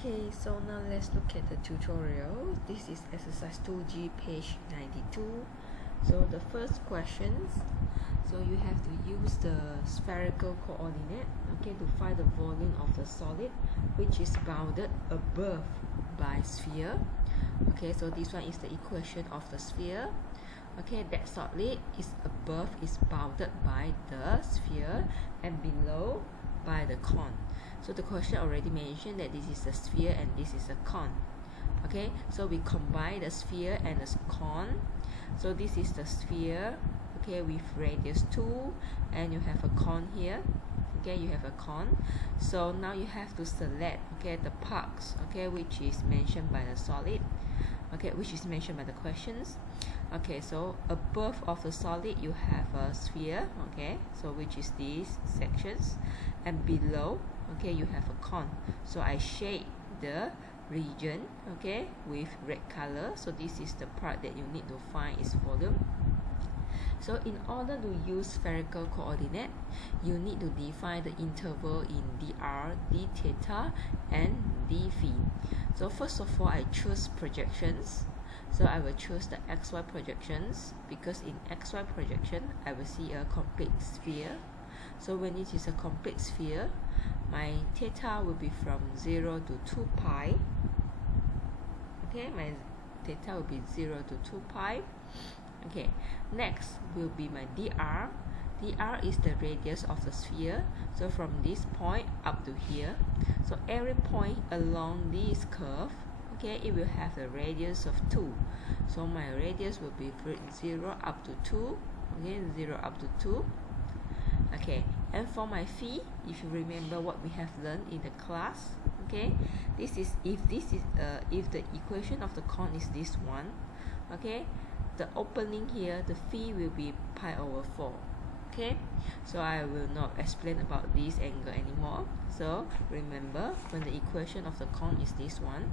Okay, so now let's look at the tutorial. This is exercise 2G, page 92. So the first questions, so you have to use the spherical coordinate, okay, to find the volume of the solid which is bounded above by sphere. Okay, so this one is the equation of the sphere. Okay, that solid is above is bounded by the sphere and below by the cone. So the question already mentioned that this is a sphere and this is a cone. Okay, so we combine the sphere and the cone. So this is the sphere, okay, with radius 2, and you have a cone here. Okay, you have a cone. So now you have to select, okay, the parts, okay, which is mentioned by the solid, okay, which is mentioned by the questions. Okay, so above of the solid you have a sphere, okay, so which is these sections, and below, okay, you have a cone. So I shade the region, okay, with red color. So this is the part that you need to find its volume. So in order to use spherical coordinate, you need to define the interval in dr, d theta, and d phi. So first of all, I choose projections. So I will choose the xy projections, because in xy projection I will see a complete sphere. So when it is a complete sphere, my theta will be from 0 to 2 pi. Okay, my theta will be 0 to 2 pi. Okay, next will be my dr. dr is the radius of the sphere. So from this point up to here, so every point along this curve, okay, it will have a radius of 2. So my radius will be 0 up to 2. Okay, 0 up to 2. Okay, and for my phi, if you remember what we have learned in the class, okay, this is if the equation of the cone is this one, okay, the opening here, the phi will be pi over 4. Okay, so I will not explain about this angle anymore. So remember, when the equation of the cone is this one,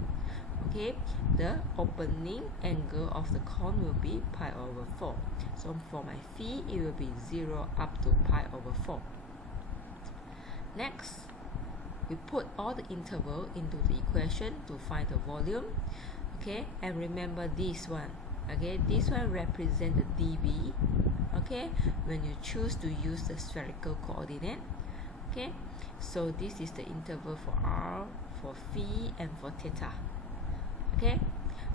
okay, the opening angle of the cone will be pi over 4. So for my phi, it will be 0 up to pi over 4. Next, we put all the interval into the equation to find the volume. Okay, and remember this one. Okay, this one represents the dB. Okay, when you choose to use the spherical coordinate. Okay, so this is the interval for r, for phi, and for theta. Okay,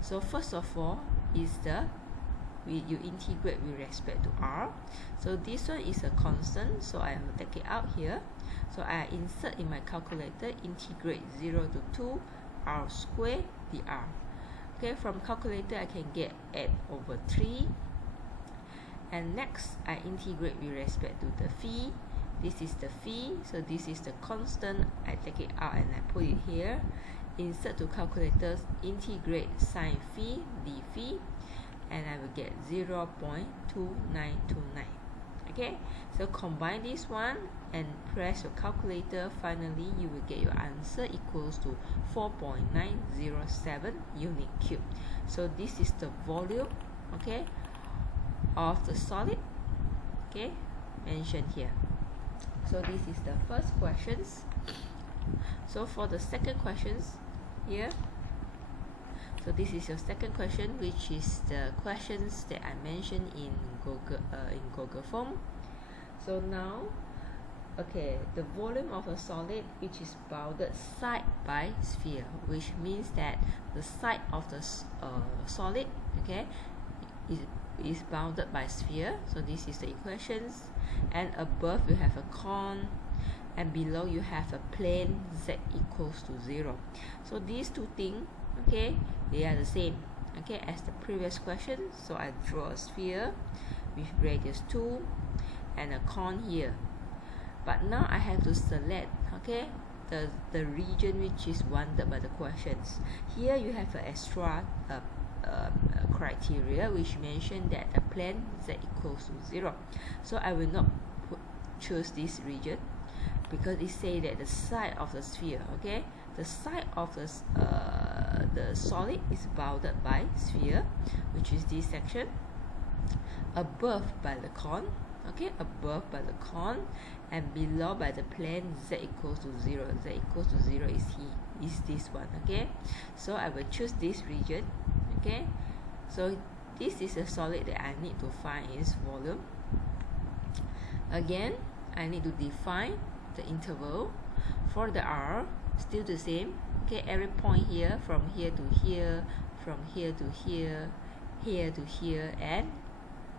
so first of all is you integrate with respect to r. So this one is a constant, so I will take it out here. So I insert in my calculator, integrate 0 to 2 r squared dr. Okay, from calculator I can get 8 over 3. And next, I integrate with respect to the phi. This is the phi, so this is the constant. I take it out and I put it here. Insert to calculators, integrate sine phi d phi, and I will get 0.2929. Okay, so combine this one and press your calculator. Finally, you will get your answer equals to 4.907 unit cube. So this is the volume, okay, of the solid, okay, mentioned here. So this is the first questions. So for the second questions here, so this is your second question, which is the questions that I mentioned in Google form. So now, okay, the volume of a solid which is bounded side by sphere, which means that the side of the solid, okay, is bounded by sphere. So this is the equations, and above you have a cone, and below you have a plane z equals to 0. So these two things, okay, they are the same, okay, as the previous question. So I draw a sphere with radius 2 and a cone here, but now I have to select, okay, the region which is wanted by the questions. Here you have an extra criteria which mentioned that the plane z equals to 0. So I will not choose this region, because it says that the side of the sphere, okay, the side of the solid is bounded by sphere, which is this section, above by the cone, okay, above by the cone, and below by the plane z equals to 0. Z equals to 0 is is this one. Okay, so I will choose this region. Okay, so this is a solid that I need to find its volume. Again, I need to define the interval. For the R, still the same. Okay, every point here, from here to here, from here to here, here to here, and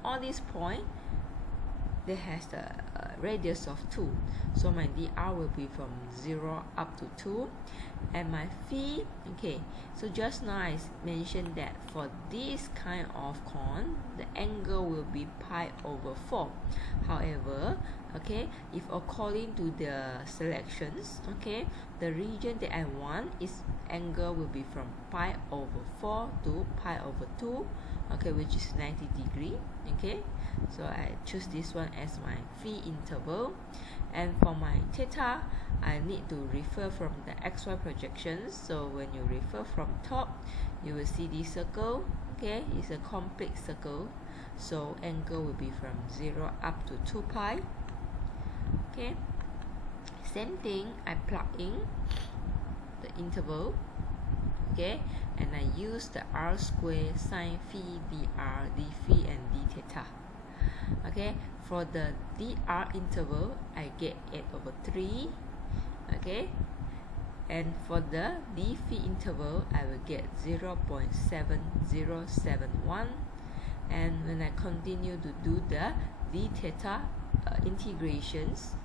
all these points, that has the radius of 2. So my dr will be from 0 up to 2, and my phi, okay, so just now I mentioned that for this kind of cone, the angle will be pi over 4. However, okay, if according to the selections, okay, the region that I want is angle will be from pi over 4 to pi over 2, okay, which is 90 degree. Okay, so I choose this one as my phi interval. And for my theta, I need to refer from the xy projections. So when you refer from top, you will see this circle. Okay, it's a complete circle, so angle will be from 0 up to 2 pi. Okay, same thing, I plug in the interval. Okay, and I use the r square sine phi dr, d phi, and d theta. Okay, for the dr interval, I get 8 over 3. Okay, and for the d phi interval, I will get 0.7071. And when I continue to do the d theta integrations,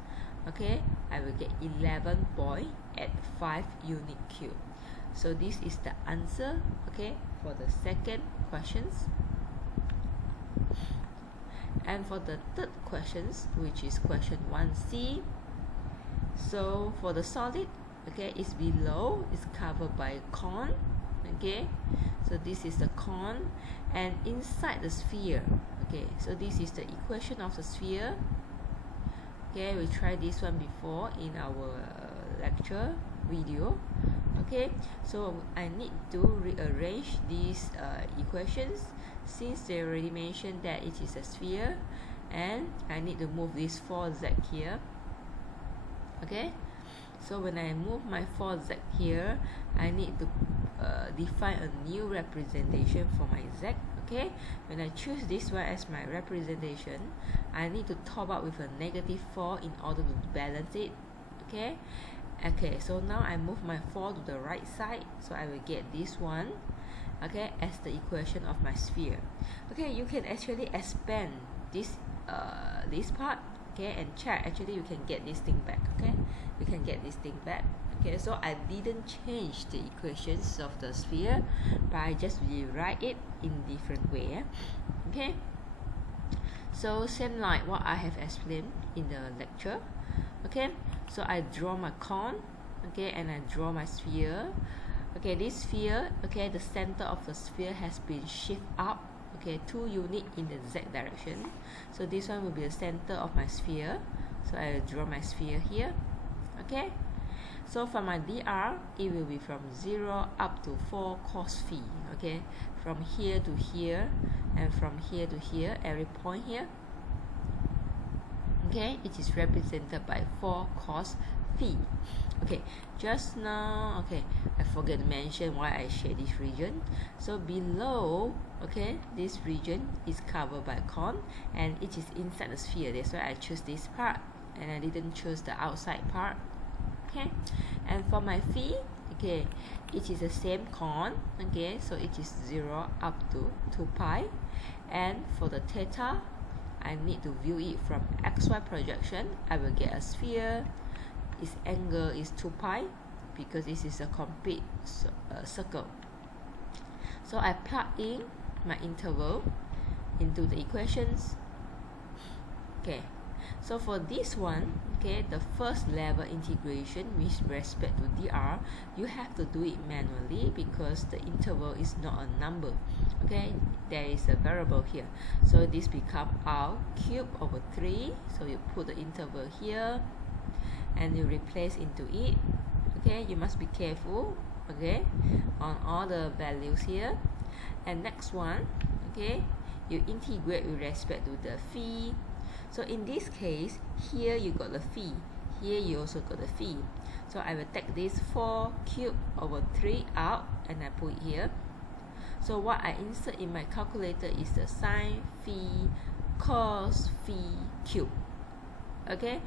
okay, I will get 11.85 unit cube. So this is the answer, okay, for the second questions. And for the third questions, which is question 1c, so for the solid, okay, it's below, it's covered by a cone. Okay, so this is the cone, and inside the sphere, okay, so this is the equation of the sphere. Okay, we tried this one before in our lecture video. Okay, so I need to rearrange these equations, since they already mentioned that it is a sphere, and I need to move this 4z here. Okay, so when I move my 4z here, I need to define a new representation for my z. Okay, when I choose this one as my representation, I need to top up with a -4 in order to balance it. Okay, okay, so now I move my 4 to the right side, so I will get this one, okay, as the equation of my sphere. Okay, you can actually expand this this part, okay, and check. Actually, you can get this thing back. Okay, you can get this thing back. Okay, so I didn't change the equations of the sphere, but I just rewrite it in different way. Okay, so same like what I have explained in the lecture. Okay, so I draw my cone, okay, and I draw my sphere. Okay, this sphere, okay, the center of the sphere has been shift up, okay, 2 units in the z direction. So this one will be the center of my sphere. So I draw my sphere here. Okay, so for my dr, it will be from 0 up to 4 cos phi. Okay, from here to here, and from here to here, every point here. Okay, it is represented by 4 cos phi. Okay, just now, okay, I forget to mention why I shade this region. So below, okay, this region is covered by cone, and it is inside the sphere. That's why I choose this part, and I didn't choose the outside part. Okay, and for my phi, okay, it is the same cone. Okay, so it is 0 up to 2 pi. And for the theta, I need to view it from xy projection. I will get a sphere. Its angle is 2 pi because this is a complete circle. So I plug in my interval into the equations. Okay, so for this one, okay, the first level integration with respect to dr, you have to do it manually because the interval is not a number. Okay, there is a variable here, so this becomes r cubed over 3. So you put the interval here and you replace into it. Okay, you must be careful, okay, on all the values here. And next one, okay, you integrate with respect to the phi. So in this case, here you got the phi, here you also got the phi. So I will take this 4 cube over 3 out and I put it here. So what I insert in my calculator is the sine phi cos phi cube. Okay,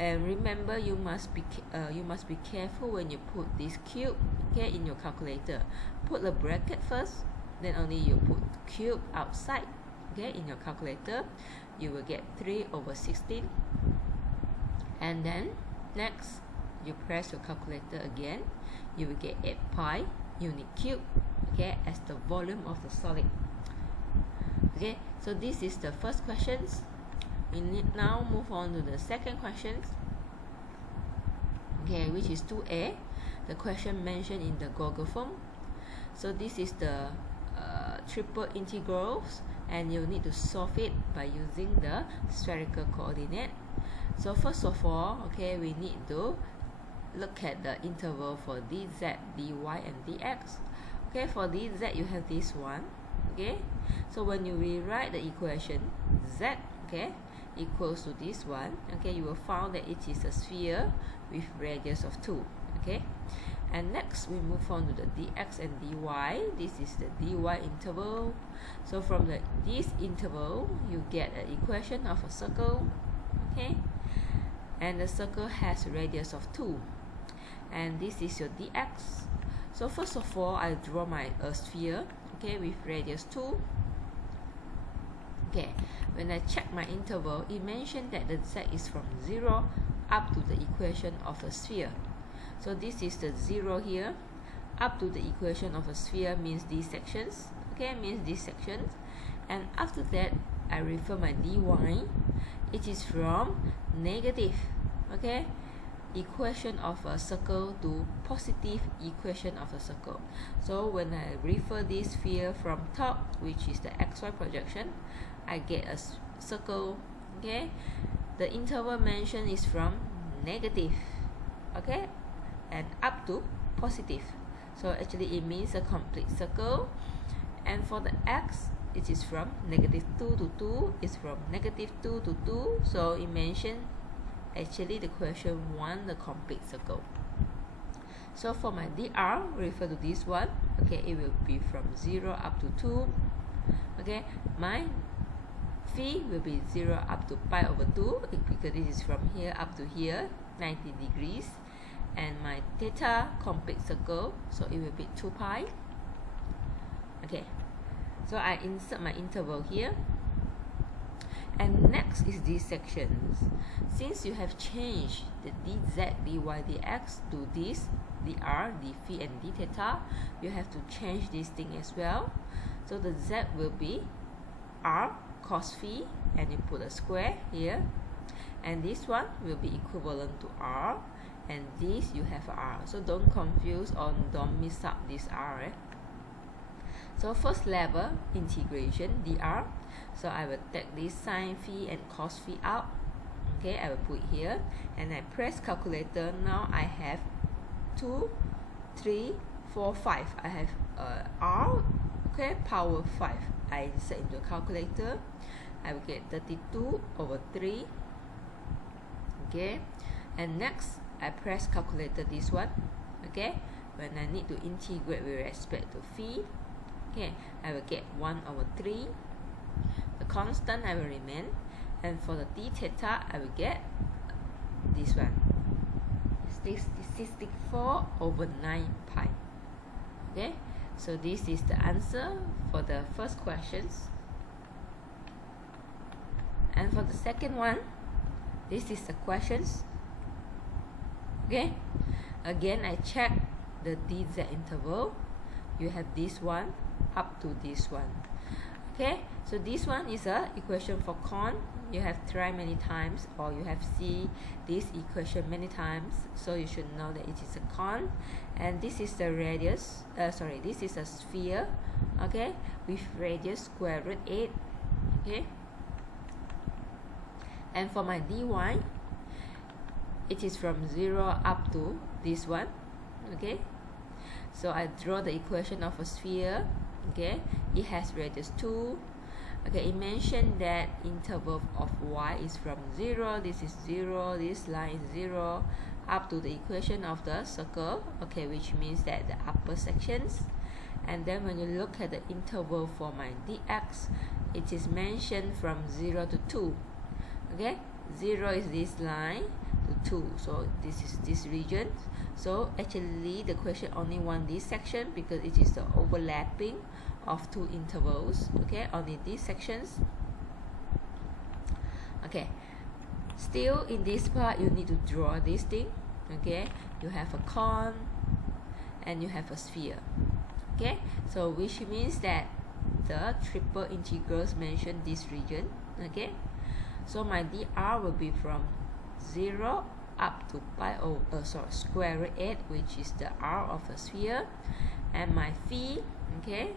and remember you must be careful when you put this cube, okay, in your calculator. Put the bracket first, then only you put cube outside, okay, in your calculator. You will get 3 over 16, and then next you press your calculator again, you will get 8 pi unit cube, okay, as the volume of the solid. Okay, so this is the first questions. We need now move on to the second questions, okay, which is 2a, the question mentioned in the Google form. So this is the triple integrals, and you need to solve it by using the spherical coordinate. So first of all, okay, we need to look at the interval for dz, dy, and dx. Okay, for dz you have this one. Okay, so when you rewrite the equation z, okay, equals to this one, okay, you will find that it is a sphere with radius of 2. Okay, and next we move on to the dx and dy. This is the dy interval. So from this interval you get an equation of a circle, okay, and the circle has a radius of 2, and this is your dx. So first of all, I draw my sphere, okay, with radius 2. Okay, when I check my interval, it mentioned that the z is from 0 up to the equation of a sphere. So this is the 0 here, up to the equation of a sphere means these sections, okay, means these sections. And after that, I refer my dy, it is from negative, okay, equation of a circle to positive equation of a circle. So when I refer this sphere from top, which is the xy projection, I get a circle, okay. The interval mentioned is from negative, okay, and up to positive. So actually it means a complete circle. And for the x, it is from negative 2 to 2, it's from negative 2 to 2. So it mentioned actually the question want the complete circle. So for my dr, refer to this one, okay, it will be from 0 up to 2. Okay, my phi will be 0 up to pi over 2, because this is from here up to here, 90 degrees. And my theta complete circle, so it will be 2 pi. Okay, so I insert my interval here. And next is these sections. Since you have changed the dz, dy, dx to this dr, d phi, and d theta, you have to change this thing as well. So the z will be r cos phi, and you put a square here. And this one will be equivalent to r, and this you have r. So don't confuse or don't mix up this r. So first level integration dr. So I will take this sine phi and cos phi out. Okay, I will put here, and I press calculator. Now I have 2, 3, 4, 5. I have r, okay, power 5. I insert into calculator. I will get 32 over 3. Okay, and next I press calculator this one. Okay, when I need to integrate with respect to phi, okay, I will get 1 over 3. The constant I will remain, and for the d theta I will get this one. It's 64 over 9 pi. Okay, so this is the answer for the first questions. And for the second one, this is the questions. Okay, again I check the dz interval. You have this one up to this one. Okay, so this one is a equation for cone. You have tried many times, or you have seen this equation many times, so you should know that it is a cone. And this is the radius, this is a sphere, okay, with radius square root 8. Okay, and for my dy, it is from 0 up to this one. Okay, so I draw the equation of a sphere. Okay, it has radius 2. Okay, it mentioned that interval of y is from 0, this is 0, this line is 0, up to the equation of the circle, okay, which means that the upper sections. And then when you look at the interval for my dx, it is mentioned from 0 to 2. Okay, 0 is this line to 2, so this is this region. So actually the question only wants this section because it is the overlapping of two intervals. Okay, only these sections. Okay, still in this part you need to draw this thing. Okay, you have a cone and you have a sphere. Okay, so which means that the triple integrals mention this region. Okay, so my dr will be from 0 up to pi over square root 8, which is the r of the sphere, and my phi, okay,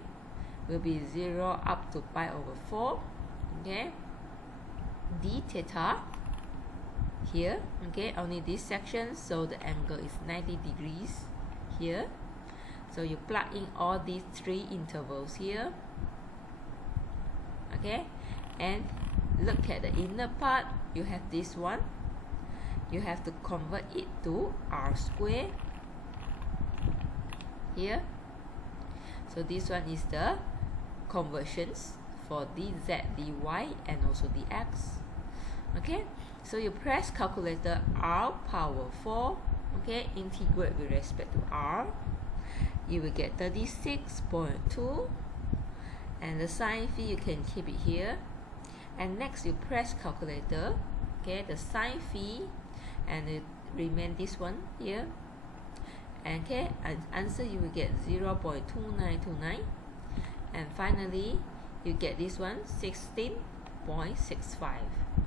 will be 0 up to pi over 4. Okay, d theta here, okay, only this section, so the angle is 90 degrees here. So you plug in all these three intervals here. Okay, and look at the inner part, you have this one, you have to convert it to r square here. So this one is the conversions for dz, dy, and also dx. Okay, so you press calculator, r power 4, okay, integrate with respect to r, you will get 36.2, and the sine phi you can keep it here. And next you press calculator, okay, the sine phi, and it remain this one here, and okay, answer you will get 0.2929, and finally you get this one 16.65,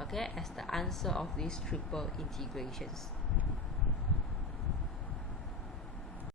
okay, as the answer of these triple integrations.